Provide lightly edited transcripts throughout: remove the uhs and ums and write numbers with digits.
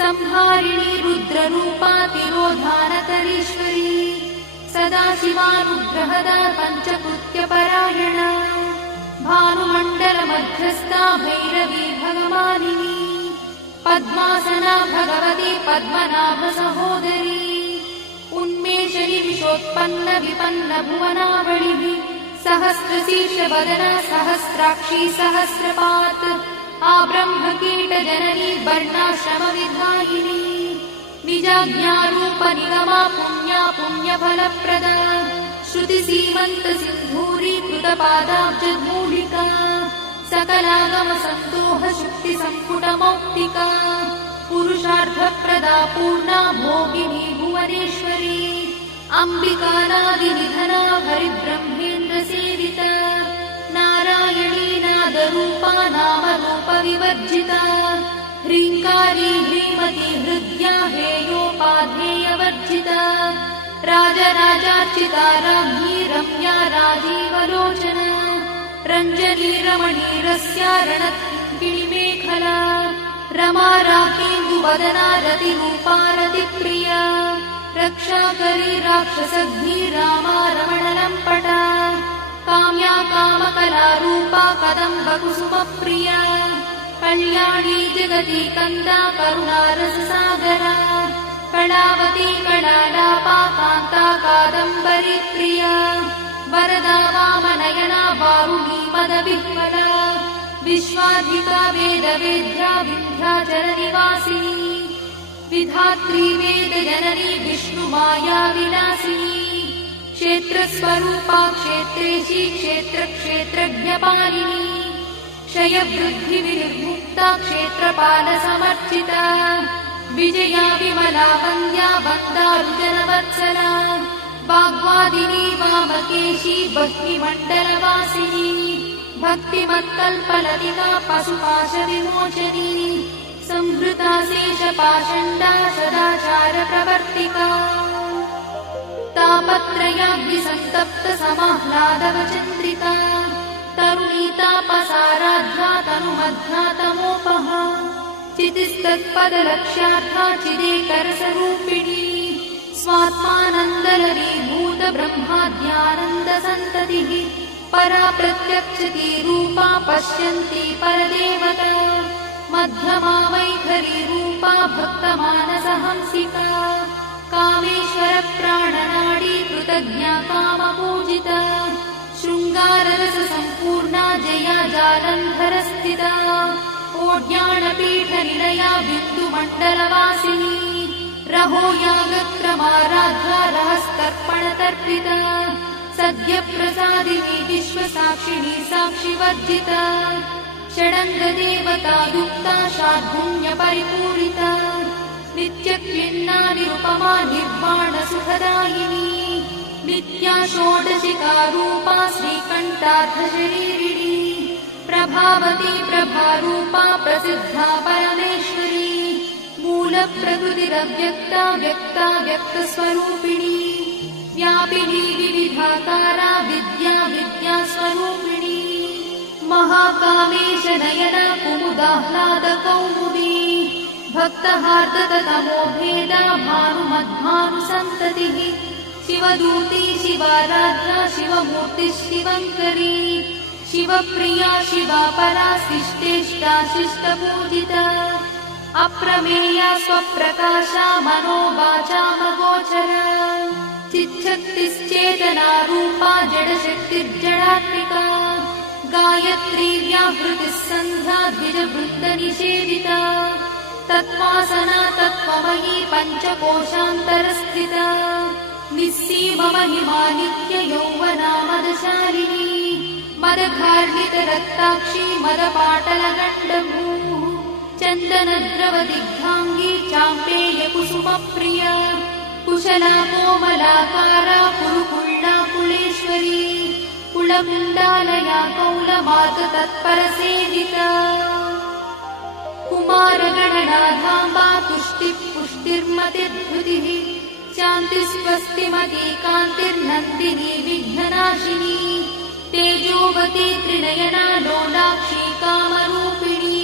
संहारिणी रुद्ररूपा तिरोधानकरीश्वरी सदाशिवानुग्रहदा पञ्चकृत्यपरायणा भानुमण्डलमध्यस्था भैरवी भगवानिनी पद्मासना भगवती पद्मनाभसहोदरी उन्मेषणि विशोत्पन्न विपन्न भुवनावलिः सहस्रशीर्षवदना सहस्राक्षी सहस्रपात् आब्रह्मकीटजननी वर्णाश्रमविधायिनी निजाज्ञारूपनिगमा पुण्या पुण्यफलप्रदा श्रुतिसीमन्तसिन्धूरीकृतपादाब्जमूलिका सकलागमसन्दोहशुक्तिसम्पुटमौक्तिका पुरुषार्थप्रदा पूर्णा भोगिनी भुवनेश्वरी अम्बिकानादिनिधना हरिब्रह्मेन्द्रसेविता नारायणी नादरूपा नामरूपविवर्जिता ह्रीङ्कारी ह्रीमती हृद्या हेयोपाधेयवर्जिता राजराजार्चिता राज्ञी रम्या राजीवलोचना रञ्जनी रमणीरस्या रणत्किङ्किणिमेखला रमा राकेन्दुवदना रतिरूपा रतिप्रिया रक्षाकरी राक्षसघ्नी रामा रमणलम्पटा काम्या कामकलारूपा कदम्बकुसुमप्रिया कल्याणी जगती कन्दा करुणारससागरा कलावती कलालापा कान्ता कादम्बरी प्रिया वरदा वामनयना वारुणी मदविह्वला विश्वाधिका वेदवेद्या विन्ध्याचलनिवासिनी विधात्री वेदजननी विष्णुमाया विलासिनी क्षेत्रस्वरूपा क्षेत्रेशी क्षेत्रक्षेत्रज्ञपालिनी क्षयवृद्धिविनिर्मुक्ता क्षेत्रपालसमर्चिता विजया विमला वन्द्या वन्दारुजनवत्सला वाग्वादिनी वामकेशी बह्विमण्डलवासिनी भक्तिमत्कल्पलतिका पशुपाशविमोचनी संहृता शेषपाषण्डा सदाचारप्रवर्तिका तापत्रयाग्निसन्तप्त समाह्लादवचन्द्रिका तरुणीतापसाराध्या तनुमध्यातमोपहा चितिस्तत्पदलक्ष्यार्था चिदेकरसरूपिणी स्वात्मानन्दलरीभूत ब्रह्माद्यानन्दसन्ततिः परा प्रत्यक्षती रूपा पश्यन्ती परदेवता मध्यमा वैखरी रूपा भक्तमानसहंसिका कामेश्वरप्राणनाडी कृतज्ञा कामपूजिता शृङ्गाररससम्पूर्णा जया जालन्धरस्थिता ओड्याणपीठनिलया बिन्दुमण्डलवासिनी रहोयागक्रमाराध्या रहस्तर्पणतर्पिता सद्यप्रसादिनी विश्वसाक्षिणी साक्षिवर्जिता षडङ्गदेवता युक्ता शार्दूल्यपरिपूरिता नित्यक्लिन्ना निरुपमा निर्वाणसुखदायिनी नित्या षोडशिका रूपा श्रीकण्ठार्धशरीरिणी प्रभावती प्रभारूपा प्रसिद्धा परमेश्वरी मूलप्रकृतिरव्यक्ता व्यक्ता व्यक्तस्वरूपिणी व्यापिनी विविधाकारा विद्या विद्यास्वरूपिणी महाकामेश नयना कुमुदाह्लादकौमुदी भक्तहार्दतमो भेदा भानुमद्भानुसन्ततिः शिवदूती शिवाराध्या शिवमूर्ति शिवङ्करी शिवप्रिया शिवापरा शिष्टेष्टा शिष्टपूजिता अप्रमेया स्वप्रकाशा मनोवाचामगोचरा चिच्छक्तिश्चेतना रूपा जडशक्तिर्जडात्मिका गायत्री व्याहृतिः सन्ध्या द्विजवृन्दनिषेविता तत्त्वासना तत्त्वमयी पञ्चकोशान्तरस्थिता निःसीममहिमा नित्ययौवना मदशालिनी मदघार्णितरक्ताक्षी मदपाटलगण्डभूः चन्दनद्रवदिग्धाङ्गी चाम्पेयकुसुमप्रिया कुशला कोमलाकारा कुरुकुल्ला कुलेश्वरी कुलकुण्डालया कौलमार्गतत्परसेविता कुमारगणनाधाम्बा तुष्टिः पुष्टिर्मतिर्धृतिः शान्तिस्वस्तिमती कान्तिर्नन्दिनी विघ्ननाशिनी तेजोवती त्रिनयना लोलाक्षी कामरूपिणी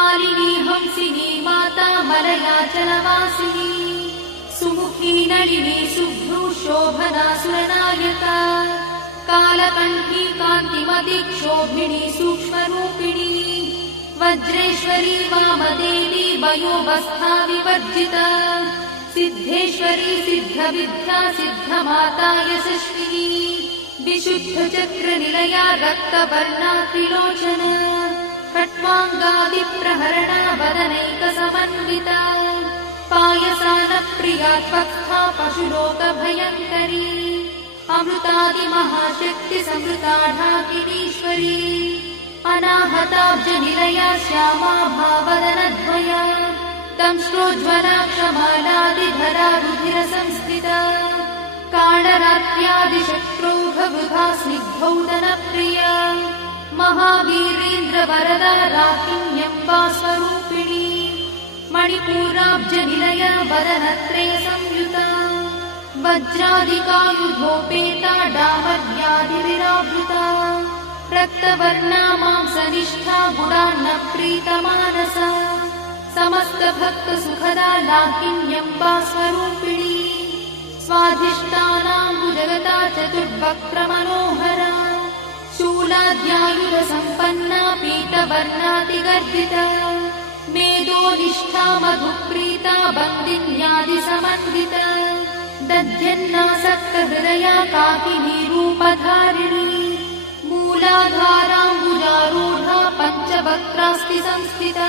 मालिनी हंसिनी माता मलयाचलवासिनी सुमुखी नलिनी शुभ्रू शोभना सुरनायका कालकण्ठी कान्तिमती क्षोभिणी सूक्ष्मरूपिणी वज्रेश्वरी वामदेवी वयोवस्था विवर्जिता सिद्धेश्वरी सिद्धविद्या सिद्धमाता यशस्विनी विशुद्धचक्रनिलया रक्तवर्णा त्रिलोचना खट्वाङ्गादिप्रहरणा वदनैकसमन्विता पायसानप्रिया त्वत्था पशुलोकभयङ्करी अमृतादिमहाशक्तिसमृता ढाकिनीश्वरी अनाहताब्जनिलया श्यामा भावदनद्वया दंष्ट्रोज्ज्वला क्षमालादिधरा रुधिरसंस्थिता कालरात्र्यादिशत्रुघवृथा स्निग्धौदनप्रिया महावीरेन्द्रवरदा राकिन्यम्बा स्वरूपिणी मणिपूराब्जनिलया वदनत्रयसंयुता वज्रादिकायुधोपेता डामर्यादिविरावृता रक्तवर्णा मांसनिष्ठा गुणान्नप्रीतमानसा समस्तभक्तसुखदा लाकिन्यम्बा स्वरूपिणी स्वाधिष्ठानाम्बुजगता चतुर्वक्त्रमनोहरा शूलाद्यायुधसम्पन्ना पीतवर्णातिगर्भिता मेदोनिष्ठा मधुप्रीता बन्दिन्यादिसमन्विता दध्यन्नासक्तहृदया काकिनी रूपधारिणी मूलाधाराम्बुजारूढा पञ्चवक्त्रास्ति संस्थिता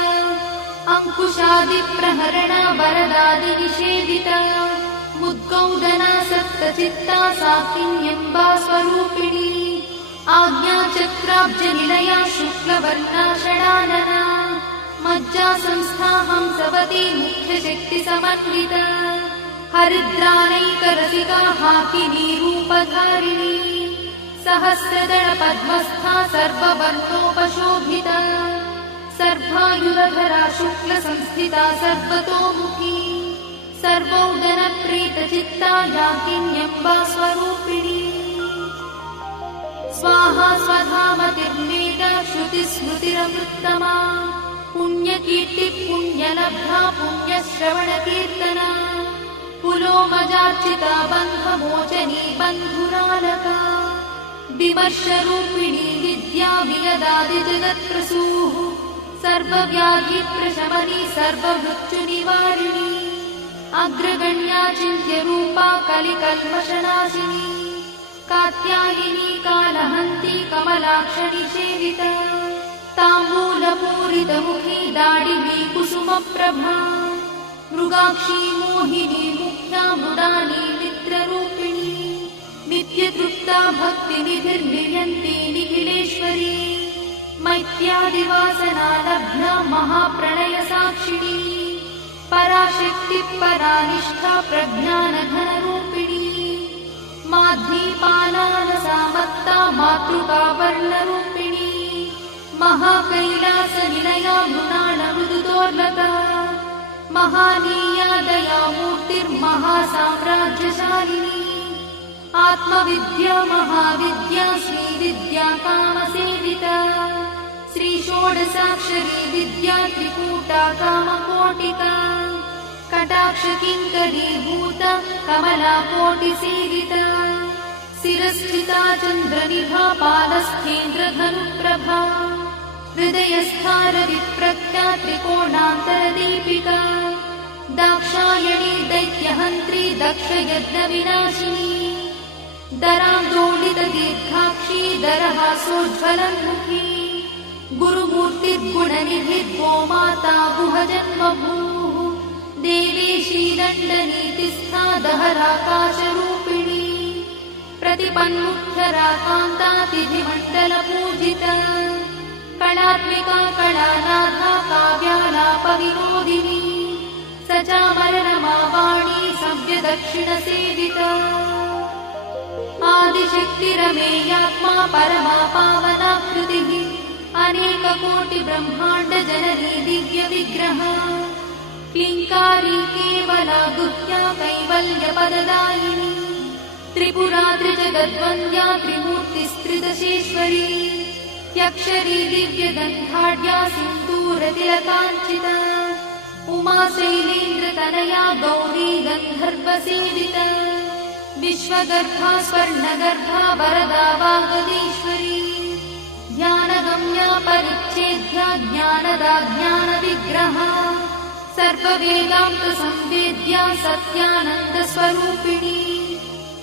अङ्कुशादिप्रहरणा वरदादिनिषेविता मुद्गौदना सप्तचित्ता साकिन्यम्बा स्वरूपिणी आज्ञाचक्राब्जनिलया शुक्लवर्णा षडानना मज्जासंस्था हंसवती मुख्यशक्तिसमन्विता हरिद्रानैकरसिका हाकिनी रूपधारिणी सहस्रदलपद्मस्था सर्ववर्णोपशोभिता सर्वायुधधरा शुक्लसंस्थिता सर्वतोमुखी सर्वौदनप्रीतचित्ता याकिन्यम्बा स्वरूपिणी स्वाहा स्वधामतिर्मेधा श्रुतिस्मृतिरमृत्तमा पुण्यकीर्तिः पुण्यलब्धा पुण्यश्रवणकीर्तना पुलोमजार्चिता बन्धमोचनी बन्धुरालका विमर्शरूपिणी विद्या वियदादिजगत्प्रसूः सर्वव्याधिप्रशमनी सर्वमृत्युनिवारिणी अग्रगण्या चिन्त्यरूपा कलिकल्मषनाशिनी कात्यायिनी कालहन्ती कमलाक्षणी सेविता ताम्बूलपूरितमुखी दाडिवी कुसुमप्रभा मृगाक्षी मोहिनी मुख्या मृडानी मित्ररूपिणी नित्यतृप्ता भक्तिनिधिर्निर्यन्ती निखिलेश्वरी मैत्यादिवासना लब्धा महाप्रणयसाक्षिणी पराशक्तिः परानिष्ठा प्रज्ञानघनरूपिणी माध्वीपालानसामत्ता मातृका वर्णरूपिणी महाकैलासनिलया मृणालमृदुदोर्लता महानीया दयामूर्तिर्महासाम्राज्यशालिनी आत्मविद्या महाविद्या श्रीविद्या कामसेविता श्रीषोडशाक्षरी विद्या त्रिकूटा कामकोटिका कटाक्षकिङ्करीभूता कमलाकोटिसेविता शिरस्थिता चन्द्रनिभा पालस्थेन्द्रधनुप्रभा हृदयस्थारविप्रख्या त्रिकोणान्तरदीपिका दाक्षायणी दैत्यहन्त्री दक्षयज्ञविनाशिनी दरान्दोलितदीर्घाक्षी दरहासोज्ज्वलन्मुखी गुरुमूर्तिर्गुणनिधिर्गोमाता गुहजन्मभूः देवेशी दण्डनीतिस्था दहराकाशरूपिणी प्रतिपन्मुख्यरा कान्तातिथिमण्डलपूजिता कलात्मिका कलानाथा काव्यालापविनोदिनी सचामरनमावाणी सव्यदक्षिणसेविता आदिशक्तिरमेयात्मा परमा पावनाकृतिः अनेककोटिब्रह्माण्डजननी दिव्यविग्रहा क्लिङ्कारी केवला गुह्या कैवल्यपददायिनी त्रिपुरा त्रिजगद्वन्द्या त्रिमूर्तिस्त्रिदशेश्वरी प्रत्यक्षरी दिव्यगन्धाढ्या सिन्दूरतिलकाञ्चिता उमा शैलेन्द्रतनया गौरी गन्धर्वसेविता विश्वगर्भा स्वर्णगर्भा वरदा वागदीश्वरी ध्यानगम्या परिच्छेद्या ज्ञानदा ज्ञानविग्रहा सर्ववेदान्तसंवेद्या सत्यानन्दस्वरूपिणी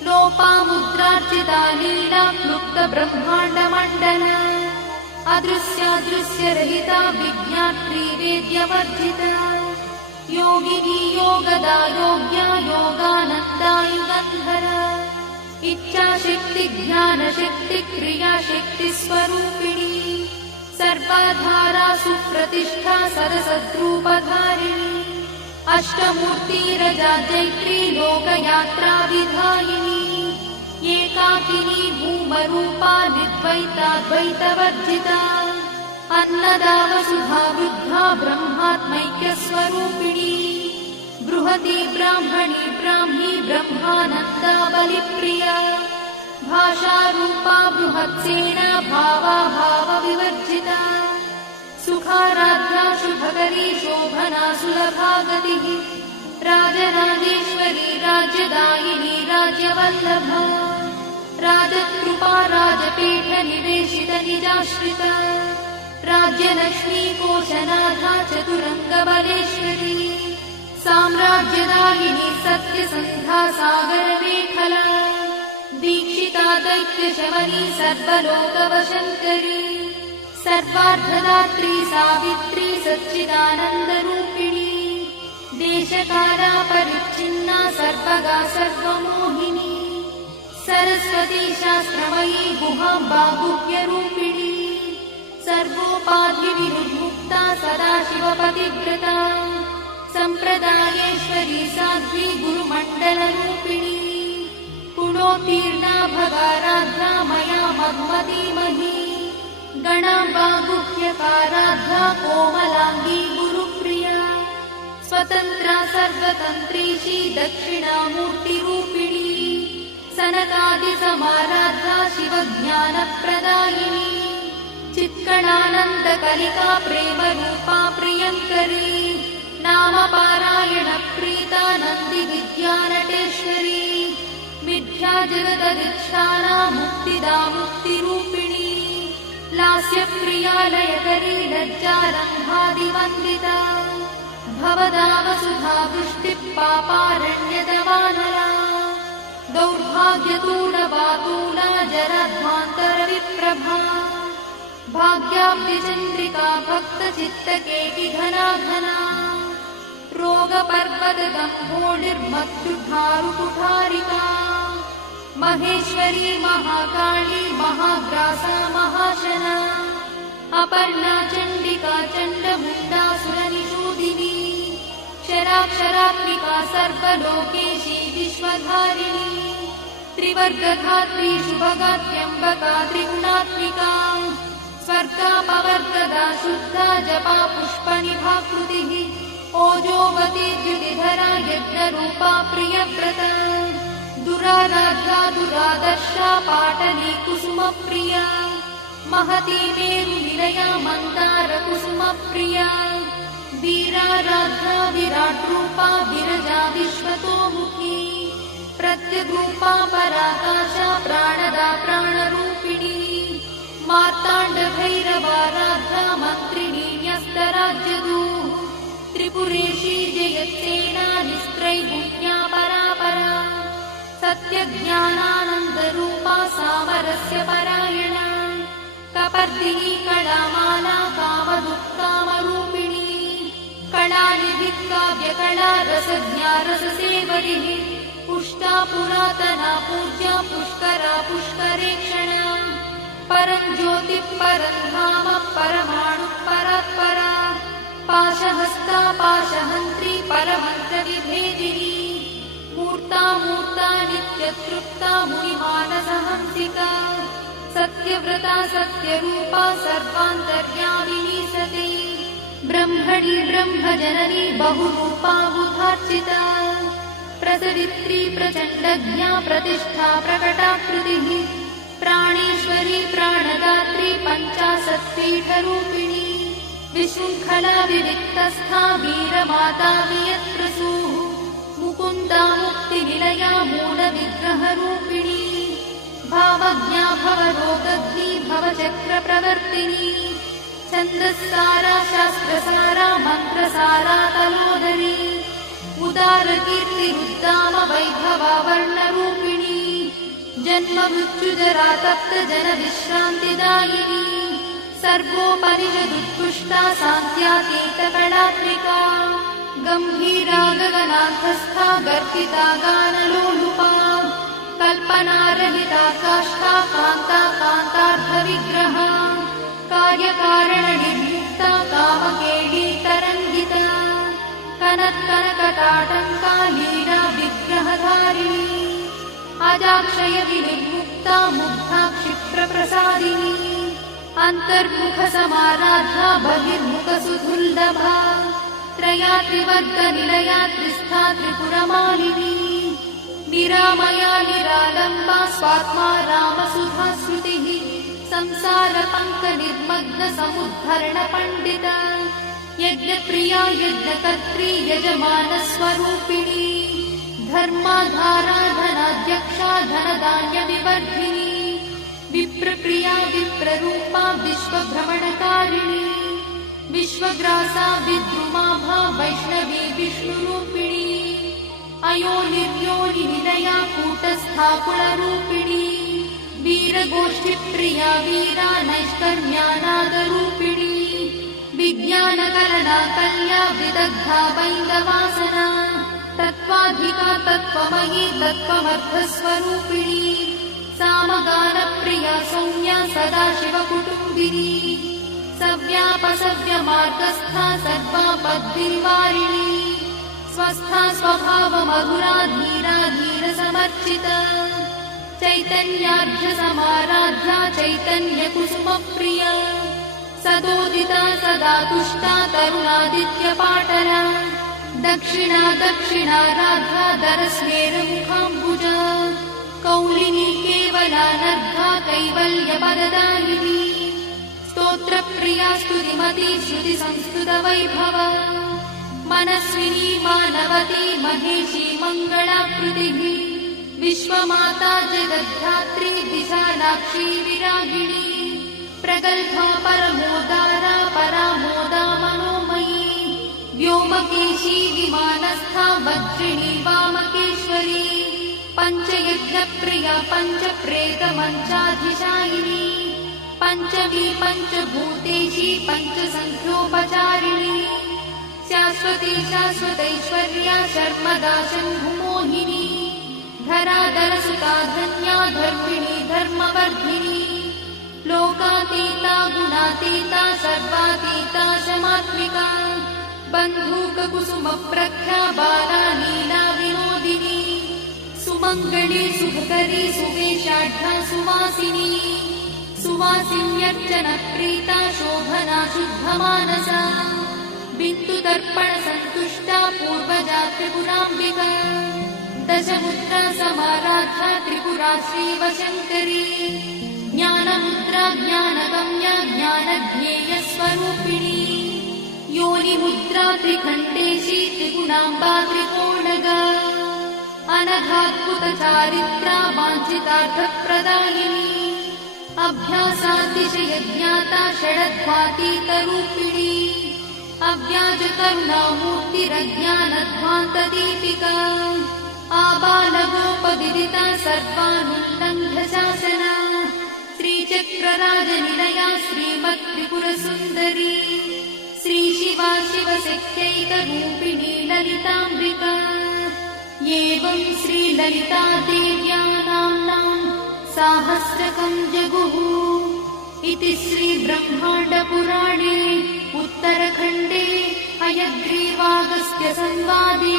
लोपामुद्रार्चिता लीला क्लुप्तब्रह्माण्डमण्डला अदृश्यादृश्यरहिता विज्ञात्री वेद्यवर्जिता योगिनी योगदा योग्या योगानन्दा युगन्धरा इच्छाशक्ति ज्ञानशक्ति क्रियाशक्ति स्वरूपिणी सर्वाधारा सुप्रतिष्ठा सरसद्रूपधारिणी अष्टमूर्तिरजा जैत्री लोकयात्रा विधायिनी एकाकिनी भूमरूपा निर्द्वैताद्वैतवर्जिता अन्नदा वसुधा वृद्धा ब्रह्मात्मैक्यस्वरूपिणी बृहती ब्राह्मणी ब्राह्मी ब्रह्मानन्दा बलिप्रिया भाषारूपा बृहत्सेना भावा भावविवर्जिता सुखाराध्या शुभकरी शोभना सुलभा गतिः राजराजेश्वरी राज्यदायिनी राज्यवल्लभा राजकृपा राजपीठ निवेशित निजाश्रिता राज्यलक्ष्मी कोशनाथा चतुरङ्गबलेश्वरी साम्राज्यदायिनी सत्यसन्धा सागरमेखला दीक्षिता दैत्यशमनी सर्वलोकवशङ्करी सर्वार्थदात्री सावित्री सच्चिदानन्दरूपिणी देशकाला परिच्छिन्ना सर्वगा सर्वमोहिनी सरस्वती शास्त्रमयी गुहाम्बा गुह्यरूपिणी सर्वोपाधिविनिर्मुक्ता सदाशिवपतिव्रता सम्प्रदायेश्वरी साध्वी गुरुमण्डलरूपिणी गुणोत्तीर्णा भगाराध्या मया मधुमतीमही गणाम्बा गुह्यकाराध्या कोमलाङ्गी गुरुप्रिया स्वतन्त्रा सर्वतन्त्रीशी दक्षिणामूर्तिरूपिणी सनकादिसमाराध्या शिवज्ञानप्रदायिनी चित्कणानन्दकलिका प्रेमरूपा प्रियङ्करी नामपारायण प्रीता नन्दी विद्यानटेश्वरी मिथ्या जगदधिष्ठाना मुक्तिदा मुक्तिरूपिणी लास्यप्रिया लयकरी लज्जारम्भादिवन्दिता भवदा वसुधा वृष्टिः पापारण्यदवानला दौर्भाग्यतूलवातूला जरध्वान्तरविप्रभा भाग्याब्धिचन्द्रिका भक्तचित्तकेकिघना घना रोगपर्वतगम्भोडिर्मत्युद्धारुकुठारिका महेश्वरी महाकाली महाग्रासा महाशना अपर्णा चण्डिका चण्डमुण्डासुरनिषूदिनी क्षराक्षरात्मिका सर्वलोकेशी विश्वधारिणी त्रिवर्गधात्री शुभगात्यम्बका त्रिगुणात्मिका स्वर्गापवर्गदा शुद्धा जपा पुष्पनिभाकृतिः ओजोवती द्युतिधरा यज्ञरूपा प्रियव्रता दुराराध्या दुरादर्शा पाटली कुसुमप्रिया महती मेरुनिलया मन्दारकुसुमप्रिया वीराराध्या विराट्रूपा विरजा विश्वतोमुखी प्रत्यग्रूपा पराकाशा प्राणदा प्राणरूपिणी मार्ताण्डभैरवाराध्या मन्त्रिणी न्यस्तराज्यदूः त्रिपुरेशी जयत्सेना निस्त्रैगुण्या परापरा सत्यज्ञानानन्दरूपा सामरस्य परायणा कपर्दिनी कलामाला कामदुःकामरूपिणी कलानिधिः काव्यकला रसज्ञा रससेवरिः पुष्टा पुरातना पूज्या पुष्करा पुष्करेक्षणा परञ्ज्योतिः परन्धाम परमाणुः परात्परा पाशहस्ता पाशहन्त्री परमन्त्रविभेदिनी मूर्ता मूर्ता नित्यतृप्ता मुनिमानसहंसिका सत्यव्रता सत्यरूपा सर्वान्तर्यामिनी सती ब्रह्मणि ब्रह्मजननी बहुरूपा बुधार्चिता प्रसवित्री प्रचण्डज्ञा प्रतिष्ठा प्रकटाकृतिः प्राणेश्वरी प्राणदात्री पञ्चाशत्पीठरूपिणी विशृङ्खला विविक्तस्था वीरमाता वियत्प्रसूः मुकुन्दा मुक्तिनिलया मूलविग्रहरूपिणी भावज्ञा भवरोगग्नी भवचक्रप्रवर्तिनी छन्दस्सारा शास्त्रसारा मन्त्रसारा तलोदरी उदारकीर्तिरुद्दाम वैभवा वर्णरूपिणी जन्ममृत्युजरा तप्तजनविश्रान्तिदायिनी सर्वोपनिषदुत्कृष्टा सान्त्यातीतकलात्मिका गम्भीरा गगनार्थस्था गर्पिता गानलोलुपा कल्पनारहिता काष्ठा कान्ता कान्तार्थविग्रहा कार्यकारणनिर्मुक्ता कामकेली तरङ्गिता कनत्कनकटाटङ्का लीला विग्रहधारिणी अजाक्षय विनिर्मुक्ता मुग्धा क्षिप्रप्रसादिनी अन्तर्मुखसमाराध्या बहिर्मुखसुदुर्लभा त्रया त्रिवर्गनिलया त्रिस्था त्रिपुरमालिनी निरामया निरालम्बा स्वात्मा रामसुधा श्रुतिः संसारपङ्कनिर्मग्नसमुद्धरणपण्डिता यज्ञप्रिया यज्ञकर्त्री यजमानस्वरूपिणी धर्माधारा धनाध्यक्षा धनधान्यविवर्धिनी विप्रप्रिया विप्ररूपा विश्वभ्रमणकारिणी विश्वग्रासा विद्रुमाभा वैष्णवी विष्णुरूपिणी अयोनिर्योनिनिलया कूटस्था कुलरूपिणी वीरगोष्ठिप्रिया वीरा नैष्कर्म्यानादरूपिणी विज्ञानकलना कल्या विदग्धा वैन्दवासना तत्त्वाधिका तत्त्वमयी तत्त्वमर्थस्वरूपिणी सामगानप्रिया सौम्या सदाशिवकुटुम्बिनी सव्यापसव्यमार्गस्था सर्वापद्भिर्वारिणी स्वस्था स्वभावमधुरा धीरा धीरसमर्चिता चैतन्याढ्यसमाराध्या चैतन्यकुसुमप्रिया सदोदिता सदा तुष्टा तरुणादित्यपाटला दक्षिणा दक्षिणाराध्या दरस्मेरमुखाम्बुजा कौलिनी केवलानर्घा कैवल्यपददायिनी स्तोत्रप्रिया स्तुतिमती श्रुतिसंस्कृतवैभवा मनस्विनी मानवती महेशी मङ्गलाकृतिः विश्वमाता जगद्धात्री विशालाक्षी विरागिणी प्रगल्भा परमोदारा परामोदा मनोमयी व्योमकेशी विमानस्था वज्रिणी वामकेश्वरी पञ्चयज्ञप्रिया पञ्चप्रेतमञ्चाधिशायिनी पञ्चमी पञ्चभूतेशी पञ्चसङ्ख्योपचारिणी शाश्वती शाश्वतैश्वर्या शर्मदा शम्भुमोहिनी धराधरसुता धन्या धर्मिणी धर्मवर्धिनी लोकातीता गुणातीता सर्वातीता शमात्मिका बन्धूककुसुमप्रख्या बाला लीला विनोदिनी सुमङ्गली सुखकरी सुवेशाढ्या सुवासिनी सुवासिन्यर्चनप्रीता शोभना शुद्धमानसा बिन्दुदर्पणसन्तुष्टा पूर्वजा त्रिपुराम्बिका दशमुद्रा समाराधा त्रिपुरा श्रीवशङ्करी ज्ञानमुद्रा ज्ञानगम्या ज्ञानज्ञेयस्वरूपिणी योनिमुद्रा त्रिखण्डेशी त्रिगुणाम्बा त्रिकोणगा अनघाद्भुतचारित्रा वाञ्छितार्थप्रदायिनी अभ्यासातिशयज्ञाता षडध्वातीतरूपिणी अव्याजकरुणामूर्तिरज्ञानध्वान्तदीपिका आबालगोपविदिता सर्वानुल्लङ्घ्य शासना श्रीचक्रराजनिलया श्रीमत्त्रिपुरसुन्दरी श्रीशिवा शिवशक्त्यैकरूपिणी ललिताम्बिका एवं श्रीललितादेव्या नाम्नां साहस्रकं जगुः इति श्रीब्रह्माण्डपुराणे उत्तरखण्डे हयग्रीवागस्त्यसंवादे